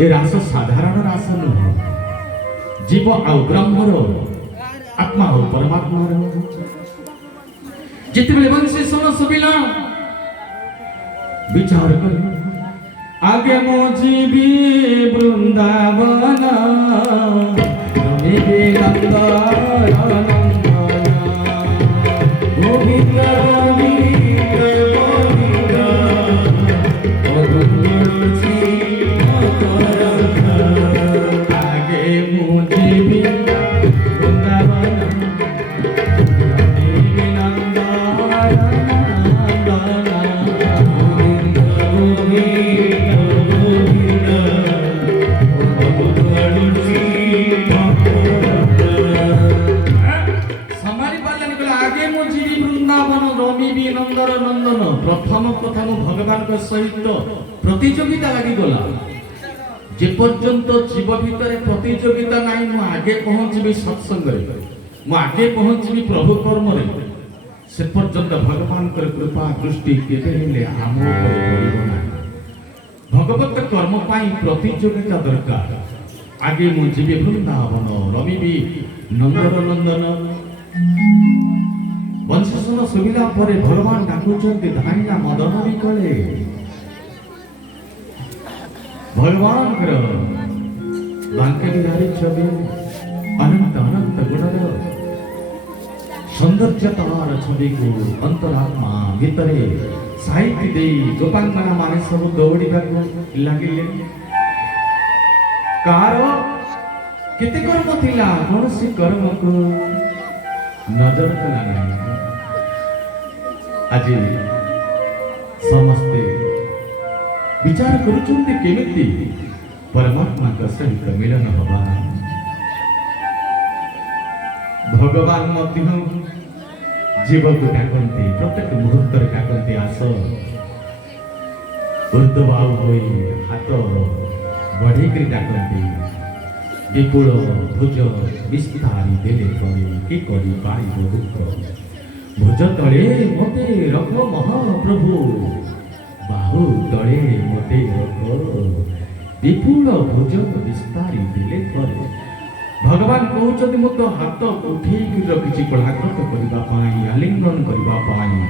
ए रास साधारण रास नुह जीव आउ ब्रह्मर आत्मा हो परमात्मा जितने वंशी सुन सुबिला विचार कर आगे मो जीवी वृंदावन गोविंद प्रथम कथा भगवान सहित प्रतियोगिता लगी गला जे पर्यंत जीव भितर प्रतियोगिता नहीं मु आगे पहुंचबी सत्संग मु आगे पहुंचबी प्रभु कर्म से पर्यंत भगवान कृपा दृष्टि केते आम भगवत कर्म पाई प्रतियोगिता दरकार आगे मु जीवी वृंदावन रमिबी नंदन नंदन वंशसन सुविधा पर भगवान डाकुचंती धाइना मदन विकले भगवान बांके बिहारी छवि अनंत अनंत गुणर सौंदर्यतार छवि को अंतरात्मा भितरे साहित्य दे गोपांगना माने सब दौड़ी लगिले कार केते कर्म थिला कोनसी कर्म को नजर कला नहीं आज समस्ते विचार करुचंती केमिति परमात्मा का सहित मिलन हवा भगवान मध्य जीव को डाकती प्रत्येक मुहूर्त डाकती आस उर्दबाऊ होई हाथ बढ़ेक डाकती विपुल भुज विस्तारी देले कि करी पाइब दुख भुज तले मते रख महाप्रभु बाहु तले मते रख विपुल भुज विस्तारी देले करे भगवान कहते मत हाथ उठे रखी कलाकृत करने आलिंगन करने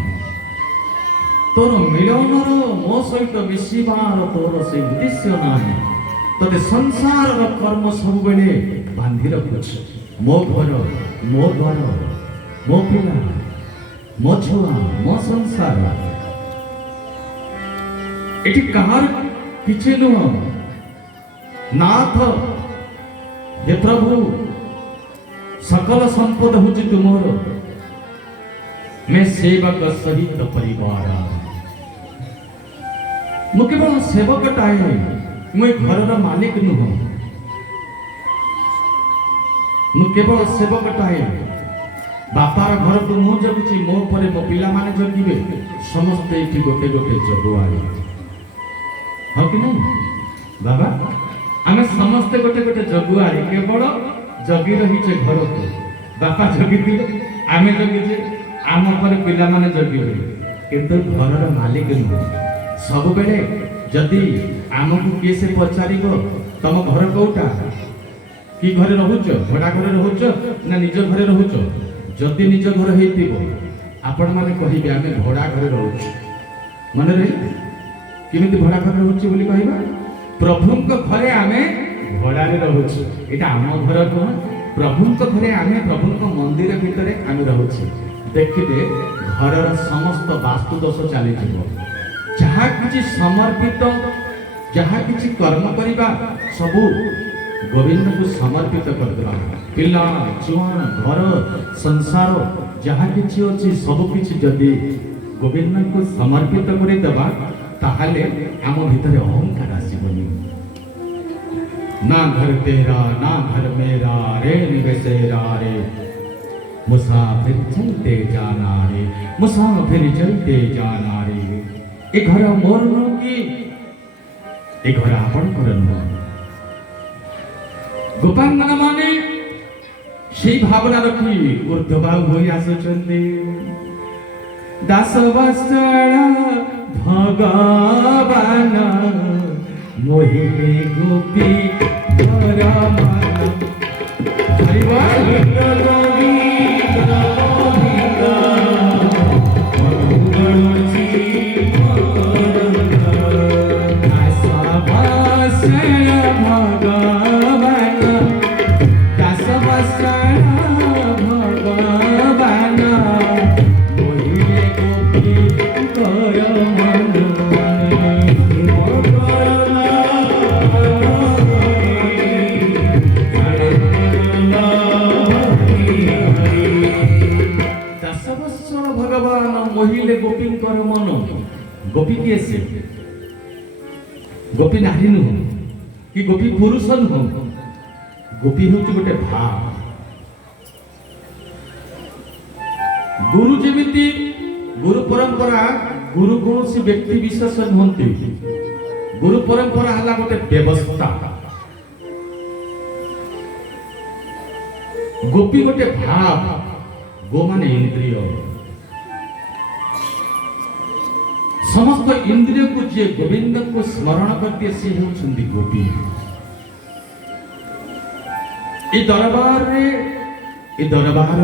तोर मिलनर मो सहित मिशिबार तोर से उद्देश्य नहीं तते संसार कर्म सब बेले बांधि रखुछ मो घर मो द्वार मो पिला मो छुआ मो संसार एटी कहार किछि नुह नाथ हे प्रभु सकल संपद हुची तुमर मैं सेवक सहित परिवार मु केवल सेवक टाए मैं घर मालिक नुह मु केवल सेवक टाए बापार घर को मु जगुची मो परे मो पिला माने जगिबे समस्ते एठी गोटे गोटे जगुआरी हो कि नहीं बाबा आमे समस्ते गोटे गोटे जगुआरी केवल जगी रहीचे घर को बापा जगी दिले आमे जगीचे आम पर पिला माने जगिबे किंतु घरर मालिक नुह सब बेले जदि आमको किए से पचारिबो तम घर कोटा कि घरे रहुच भड़ा घरे रहुच ना निज घरे रहुच जदि निज घर हेतिबो आपण माने कहिबे आमे भड़ा घरे रहुच माने रे किमिति भड़ा घरे रहुच बोली कहबा प्रभुଙ୍କ घरे आमे भड़ा रे रहुच एटा आम घर को प्रभुଙ୍କ घरे आमे प्रभुଙ୍କ मंदिर भितरे आमे रहुच देखिबे घरर समस्त वास्तु दोष चली जिवो जहाँ किसी समर्पित जहाँ किसी कर्म करिबा सबू गोविंद को समर्पित कर देबा पिला जुआन घर संसार जहाँ किसी अछि सब किसी जदि गोविंद को समर्पित कर देबा ताहाले आम भितर अहंकार आसीबनी ना घर तेरा ना घर मेरा रे निवेसेरा रे मुसाफिर चलते जाना रे मुसाफिर चलते जाना रे ए घर मोर नु कि ए घर आपण करन गोपांगना माने সেই भावना रखी ऊर्ध्वभाव होई आसुचंदी दास वत्सल भगवान मोहिले गोपी घर मन मोहिले गोपींकर मन गोपी किए से गोपी नारी नुह कि गोपी पुरुष नुह गोपी हूँ गोटे भाव गुरु जेमिति गुरु परंपरा गुरु कौन सी व्यक्ति विशेष नुहति गुरु परंपरा हला गोटे व्यवस्था गोपी गोटे भाव गो माने इंद्रिय समस्त इंद्रिय को जे गोविंद को स्मरण करते से होउछंदी गोपी ए दरबार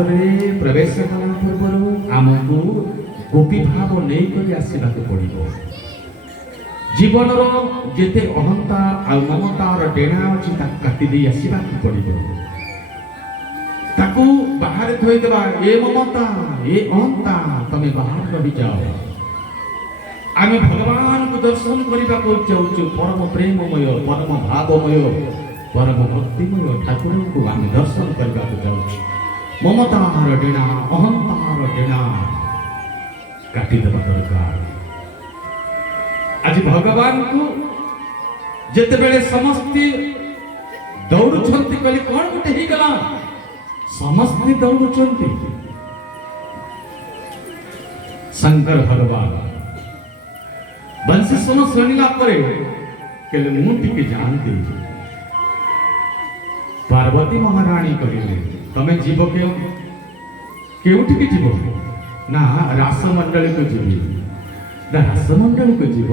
रे प्रवेश कला पूर्व आमको गोपी भाव नहीं कर आसवा पड़ो जीवन जेते अहंता आ ममतार डेणा अच्छी काटी दे आसवा पड़ो ताकू बाहर थोई देबा ए ममता ए अहंता तमे बाहर रही जाओ आमे भगवान को दर्शन करने को चाहूँ परम प्रेममय परम भावमय परम भक्तिमय ठाकुर को आमे दर्शन करने को चाहूँ ममतार डेणा अहंतार डेणा काटिदेवा दरकार आज भगवान को जिते बेले समस्ते दौड़ुंट कहले कौन गोटे ही गला समस्ते दौड़ुंट शंकर भगवान बंसी सुनो शुणिला कहले मुझे जानती पार्वती महाराणी कहले तमें जीव के जीव ना रासमंडल को जीवी ना रासमंडल को जीव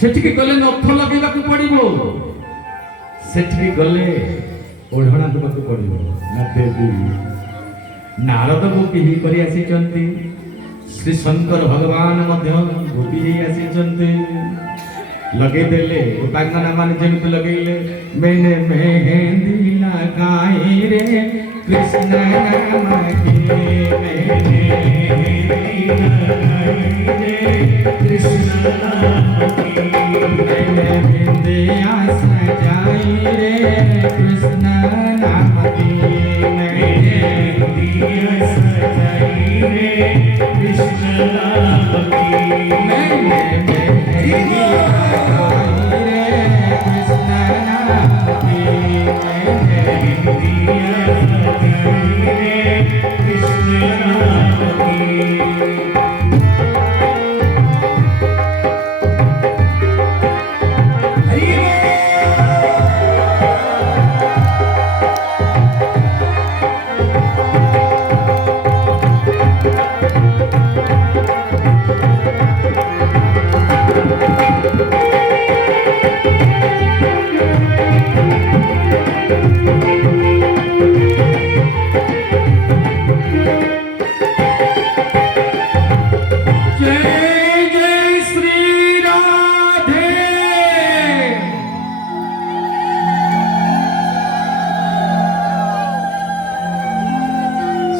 सेठी गले नथ लगेगा पड़ो सेठी गले ओढ़ना देवाक पड़ो ना देवी नारद को कही कर आसी श्री शंकर भगवान गोपी आसी लगे देले गोपांगना मान जमी लगेले मैंने मेहंदी लगाई रे कृष्ण नाम की मैंने कृष्ण मैंने बिंदिया सजाई रे कृष्ण नाम की मैंने बिंदिया सजाई रे कृष्ण नाम की मैंने बिंदिया सजाई रे कृष्ण नाम की मैंने बिंदिया सजाई रे कृष्ण नाम की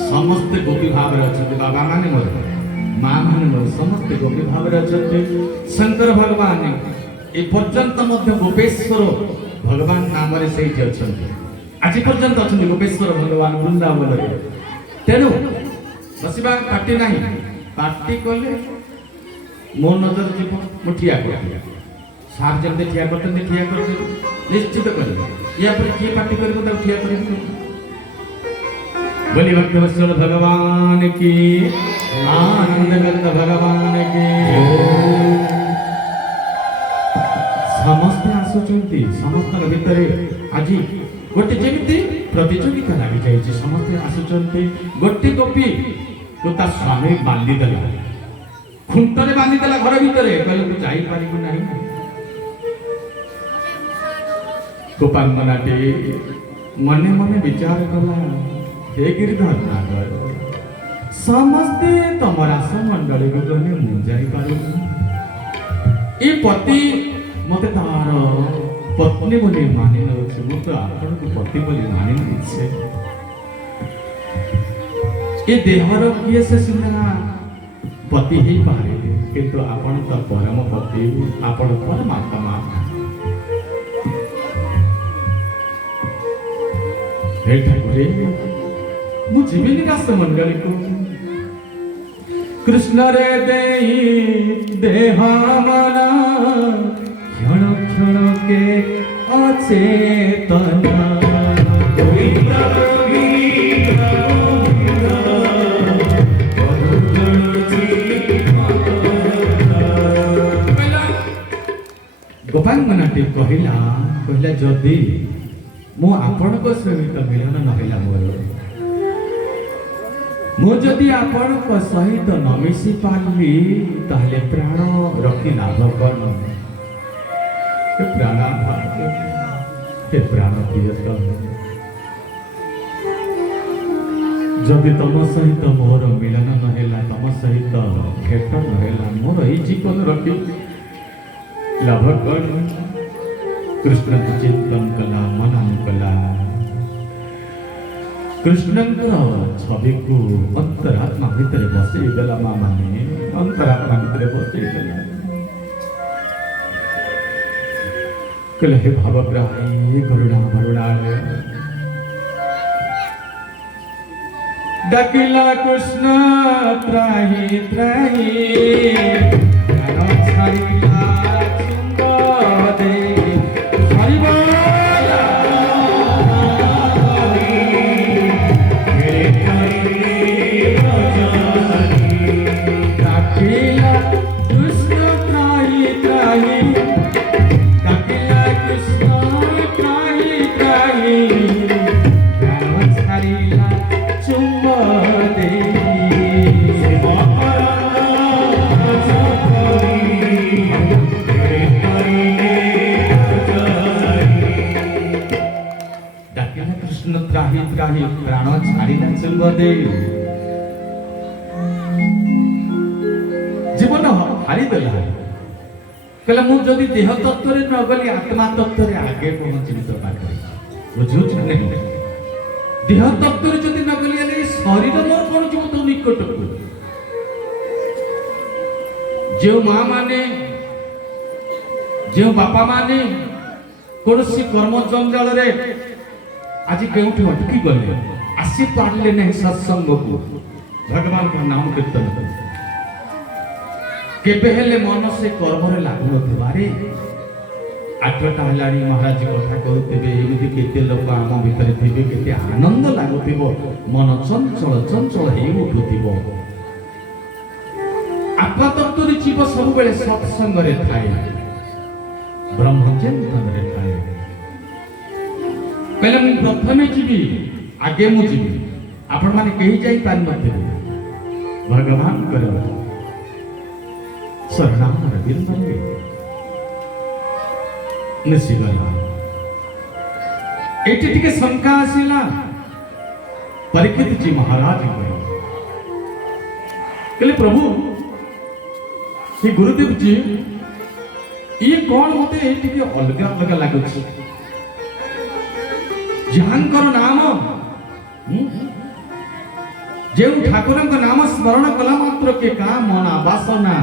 समस्ते गोपी भाव बाबा माने मोर माँ माने मोर समस्ते गोपी भाव शंकर भगवान ए पर्यंत गोपेश्वर भगवान नाम से आज पर्यंत अच्छा गोपेश्वर भगवान वृंदावन तेणु बसवा पार्टी ना पार्टी कले मो नजर जीव मुठिया कर सार जब ठिया करते ठिया कर निश्चित कर या किए पार्टी कर ठिया कर बोली भक्तवत्सल भगवान की आनंद गंध भगवान की समस्त आसुचंती समस्त भितर आज गोटे जमी प्रतियोगिता लगी जाए समस्त आसुचंती गोटे गोपी को ता स्वामी बांधीदेला खुंटरे बांधीदेला घर भितर कहले तू जाई पारिबु नाही गोपांगनाटे मने मने विचार कला हे गिरिधर समस्ते तम रास मंडली को गले मु जाई पारू ए पति मते तार पत्नी बोली मानि नउछि मु तो आपन को पति बोली मानि नइछे ए देहर किए से सिना पति ही पारे किंतु आपन तो परम पति आपन परमात्मा हे ठाकुरे मु जीविनी रास मंडली को कृष्ण रे देई देह मना क्षण क्षण के अचेतना गोपांगनाटी कहला कहला जदि मु आपणक सहित मिलन नहिला मोर मु जदि आपणक सहित न मिसी पाली ताले प्राण रखी लाभ कौन प्राण हे प्राण प्रियतम जदि तम सहित मोर मिलन नहिला तम सहित भेट नहिला मोर ई जीवन रखी लाभ कौन कृष्ण चिंतन कला मनन कला कृष्ण छवि को अंतरात्मा भितर बसई गला माने अंतरात्मा भितर बसई गला कल हे भावग्राही करुणा करुणालय डकिला कृष्ण त्राही त्राही छाड़िला चुंब दे प्राण छाड़िला चुंब दे जीवन हारी देला कहला मु जदि देह तत्व रे न गली आत्मा तत्व रे आगे पहुंची तो पाखे बुझुछ नहीं देह तत्व रे जदि न गली ले शरीर मोर कोन जीव तो निकट को जो मां माने जो बापा माने कोनसी कर्म जंजाल रे आज केउठी अटकी गले आसी पारले नहीं सत्संग को भगवान का नाम कीर्तन कर केबे हेले मन से कर्म रे लागु नथिबारे आठटा हलानी महाराज कथा कहतेबे एमिति केते लोक आम भितर थिबे केते आनंद लागुथिबो मन चंचल चंचल हे उठुथिबो आत्मा तत्व रे जीव सब बेले सत्संग रे थाए ब्रह्मचिंतन रे थाए पहले मु प्रथमे जीवी आगे मु जीवी आपण माने कहि जाई पार नथे भगवान करो शरणागत बिंदे निसिगला एटी टिके शंका आसिला परीक्षित जी महाराज कहले प्रभु श्री गुरुदेव जी ये कौन मते एटी के अलगा अलगा लागुछि जहांकर नाम जे ठाकुर नाम स्मरण कला मात्र के कामना वासना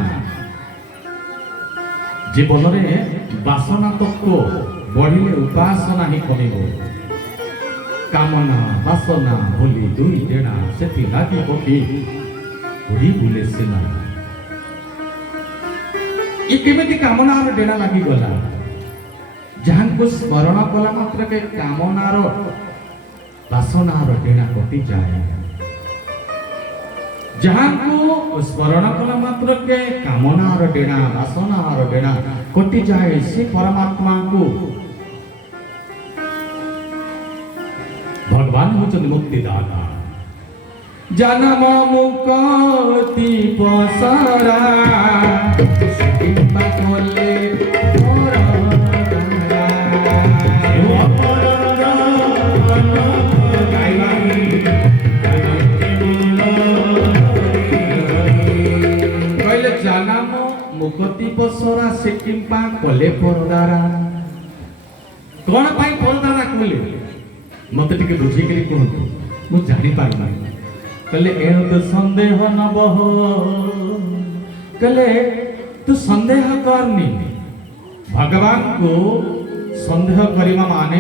जीवन में वासना तत्व बढ़िले उपासना ही कमिबो कामना वासना बोली दुई डेणा सेठी लागी पकी उड़ी बुले सेना ये केमिति कामना रो डेणा लागी गला जहां को स्मरण कला मात्र के कामनार वासनार डेणा कटि जाए जहां को स्मरण कला मात्र के कामनार डेणा वासनार डेणा कटि जाए से परमात्मा को भगवान होचन मुक्तिदाता जन्म मुक्ति पसरा कृपा कोले कौन पाई परदा राखले मते टिके बुझी के कहतु मु जानि पारि ना कहले ए तो संदेह न बह कहले तू संदेह करनी भगवान को संदेह करिमा माने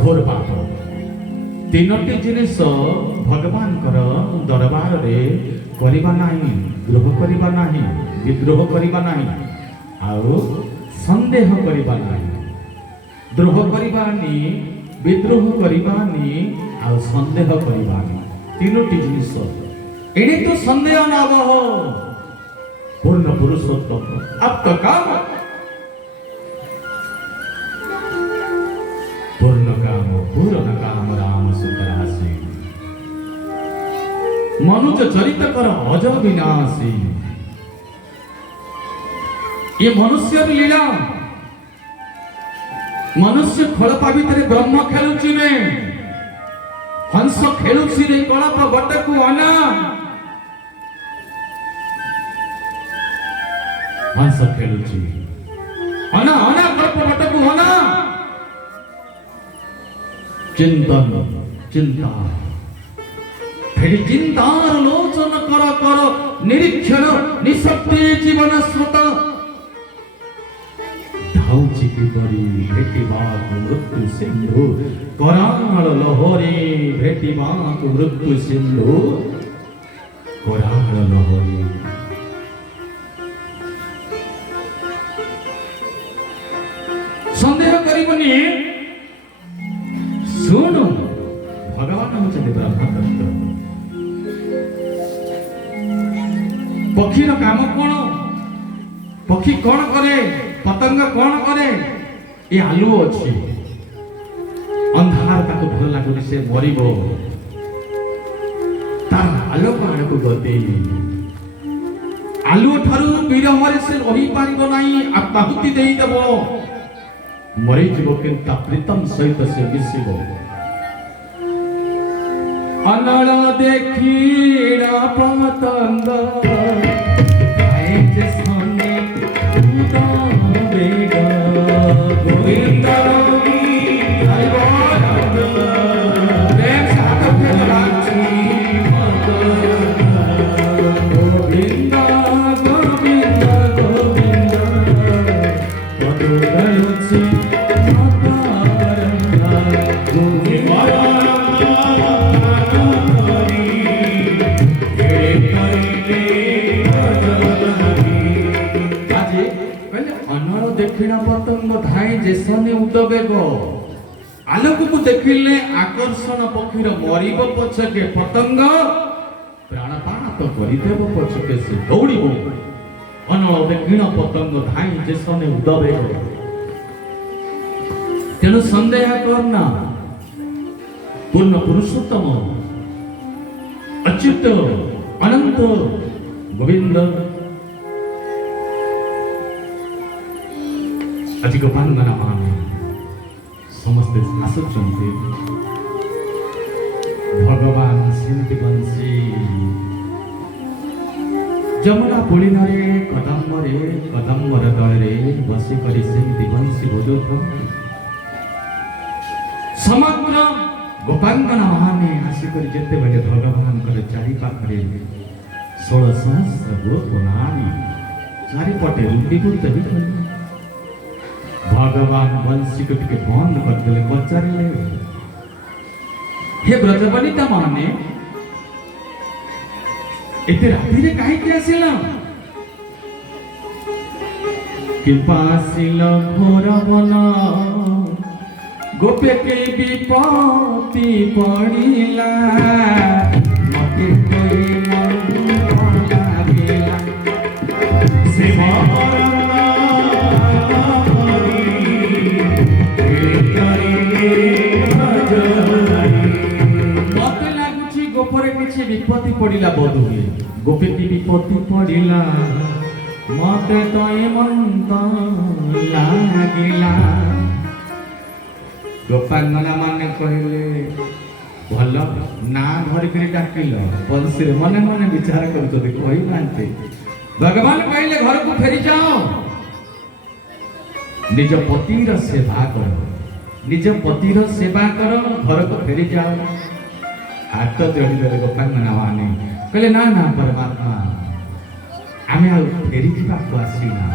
घोर पाप तीनोटी जिनिस भगवान कर दरबार रे करिबा नाही द्रोह करिबा नाही विद्रोह करिबा नाही आउ संदेह करिबा नाही द्रोह करिबा नी विद्रोह करिबा नी आउ संदेह करिबा नी तीनोटी जिनिस एने तो संदेह न हो पूर्ण पुरुषोत्तम अब तो काम पूर्ण काम राम सुतरासी मनुष्य चरित कर अज विनाशी ये मनुष्य लीला मनुष्य खोलपा भितर ब्रह्म खेलुची रे हंस खेलुची रे कलप गटे को अना हंस खेलुची अना अना कल्प गटे को अना चिंतन चिंता फिर चिंतार लोचन कर कर निरीक्षण निशब्दे जीवन स्रोत धाउची की बरी भेटिबा मृत्यु सिंधु कराल लहरी भेटिबा मृत्यु सिंधु कराल लहरी संदेह करिबनी सुन भगवान होचंदी ब्रह्म तत्व पक्षीर काम कौन पक्षी कौन करे पतंग कौन करे ये आलू अच्छी अंधार ताको भल लागुनी से मरिबो तार आलोक आड़को गते आलू ठारू विरहरे से रही पारिबो नाही आत्माहुति देई देबो मरी जीवो किंतु प्रीतम सहित से मिसिबो अनल देखीरा पतंग आए जे सने उदा बेगा गोविंद हरि बोल देख साथ के राची मत गोविंद गोविंद गोविंद पदुरछि दक्षिण पतंग धाई जेसने उदबेग आलोक को देखिले आकर्षण पक्षीर मरिब पछके पतंग प्राणपान तो करिदेव पछके से दौड़िब अनल दक्षिण पतंग धाई जेसने उदबेग तेणु संदेह करना पूर्ण पुरुषोत्तम अच्युत अनंत गोविंद आज गोपांगना माने समस्त आसुचंती भगवान सिंधि बंशी जमुना पुलिनरे कदम्बर दलरे बसी करी सिंधि बंशी बजाउछन् समग्र गोपांगना माने आसिकरी जेते बेले भगवान करे चारि पाखरे 16 सहस्र गोप नामी चारि पटे रुंडी गुंत बिछन् भगवान बंशी को टिके बंद कर देले पचारिले हे ब्रजवनिता माने एते राति रे काहे के आसिला कृपासिल घोर वन गोपे के विपत्ति पड़िला मते कोई मन लागेला से मते लागुची गोपरे किछि विपत्ति पड़िला बोध हुए गोपे की विपत्ति पड़िला मते तो मन लागेला गोपांगना माने कहले भल ना धर के डाकिल बंशी रे मने मने विचार करतो देखो होई नांते भगवान कहले घर को फेरी जाओ निज पतिर सेवा कर, निज पतिर सेवा कर, घर को फेरी जाओ। हाथ जोड़ी देले गोपांगना माने कहले ना ना परमात्मा आमे आ फेरी जीवा को आसी ना,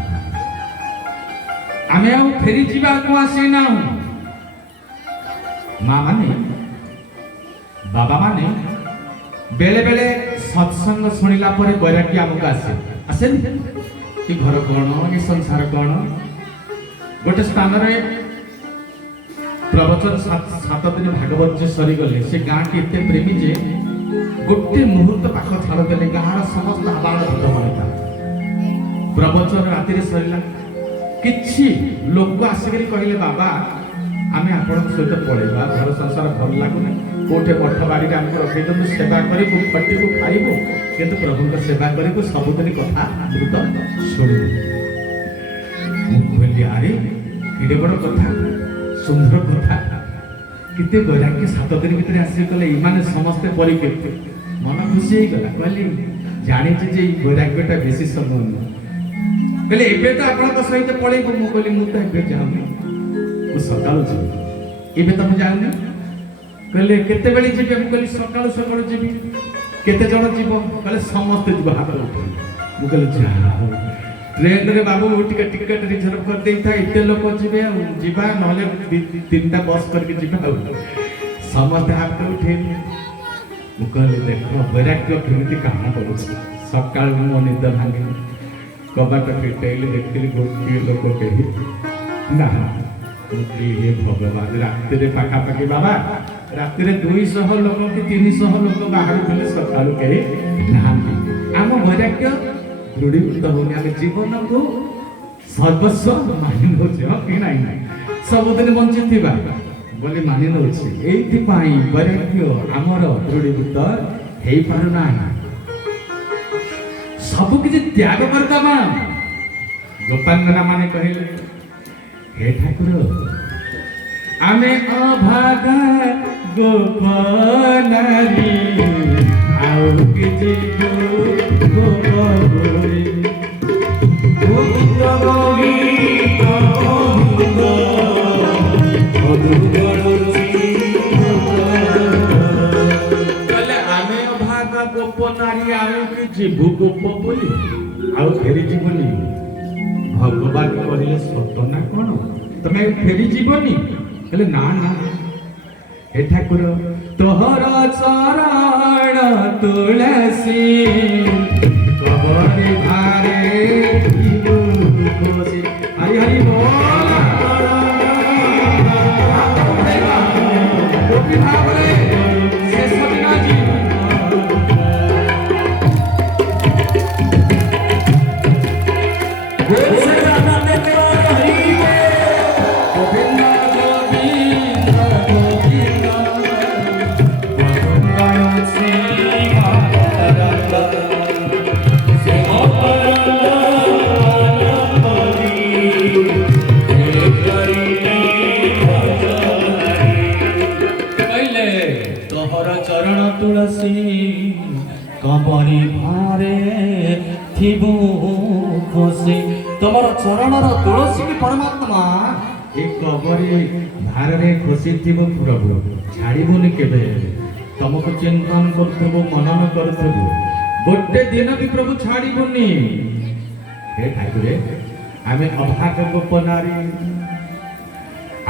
आमे आ फेरी जीवा को आसी ना। माँ माने बाबा माने बेले बेले सत्संग शुणिला पर वैराग्य आमको आसे आसे कि घर कौन कि संसार कौन। गोटे स्थान रे प्रवचन 7 दिन भागवत जे सरी गले से गाँ के एते प्रेमी जे गोटे मुहूर्त पाख छाड़ देले गाँर समस्त आबाद भूत प्रवचन राति सरिला किछि लोक आसिक कहले बाबा आमे आपण सहित पळेबा, घर संसार भल लागुने, कोठे मठ बाड़ी आमको रखे तो सेवा करू खटी को खाइबो किंतु प्रभु का सेवा करू सबुदिन कथा द्रुत शुणु। मुझे अरे एडे बड़ कथा सुंदर कथा कितने वैराग्य 7 दिन भितर आसी कले इमाने समस्ते परिकेत मन खुशी हो गला। कहली जानी जे वैराग्यटा बेसी समय कहले एबे तो आपण सहित पळेबो। मु कहली मु तो एबे जाऊनी मु सकाळु जी एबे तो मु जाऊनी। कहले केते बेली जीबे? मु कहली सकाळु सकाळु जीबी। केते जण जीवो? कहले समस्त जीव हाथ उठे। मु कहली जा ट्रेन रे बाबू टिकट रिजर्व कर देई था इते लोक जीवे जीवा नहले 3टा बस करके जीवा समस्त हाथ उठे। मु कहली देखो वैराग्य केमिति काम करू। सकाळ मो निद भांगे कबाट फिटेली देखली गोटी लोक केही ना ये भगवान राति रे पाखा पाखी बाबा राति रे 200 लोक कि 300 लोक बाहर थे सकाळु केही नाहांती। आम वैराग्य दृढ़ीभूत होने आम जीवन को सर्वस्व मानि नौ कि ना सबुदिन बंची थी बोली मानि नौ वैराग्य आमर दृढ़ीभूत हो पारना सब किसी त्याग करदमा। गोपांगना माने कहले हे ठाकुर आमे अभागा गोपनारी आउ किछि गोपगोरी गोपगोरी कहले आमे अभागा गोपनारी आउ किछि गोप बोली आउ फेरी जीवनी। भगवान कहले सत ना कौन तमे फेरी जीवनी? कहले ना ना हे ठाकुर तोहर चरण तुलसी कबरे भारे हरि हरि बोल गोपी भावरे से सजना जी कबरी भारे थिबु खुशी तमर चरणर तुलसी की परमात्मा एक कबरी भारे खुशी थिबु प्रभु छाड़बुनि केबे तुमको चिंतन करथबो मनन करथबो गोटे दिन भी प्रभु छाड़बुनि। हे ठाकुरे आमे अभाग गोप नारी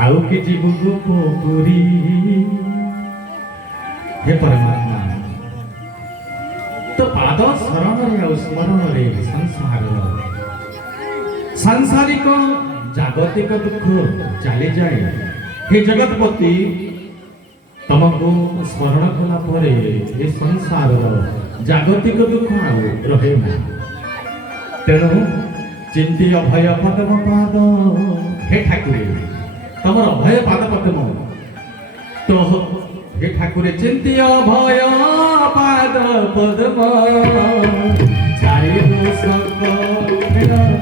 आउ कि जीव गोप पुरी। हे परमात्मा तो पाद शरण रे स्मरण रे संसार सांसारिक जागतिक दुख चली जाए। हे जगतपति तुमको स्मरण कला परे ये संसार जागतिक दुख रहे ना तेणु चिंती अभय पदम पाद। हे ठाकुरे तुम अभय पाद पदम तो हे ठाकुरे चिंती अभय पाद पद्म चारिबु संग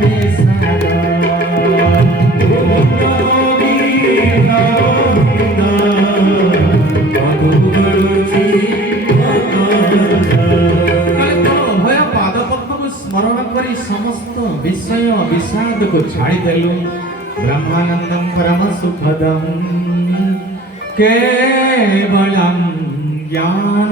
विसार अभय पाद पद्म स्मरण करी समस्त विषय विषाद को छाड़ी देलु ब्रह्मानंदम परम सुखदम केवलम ज्ञान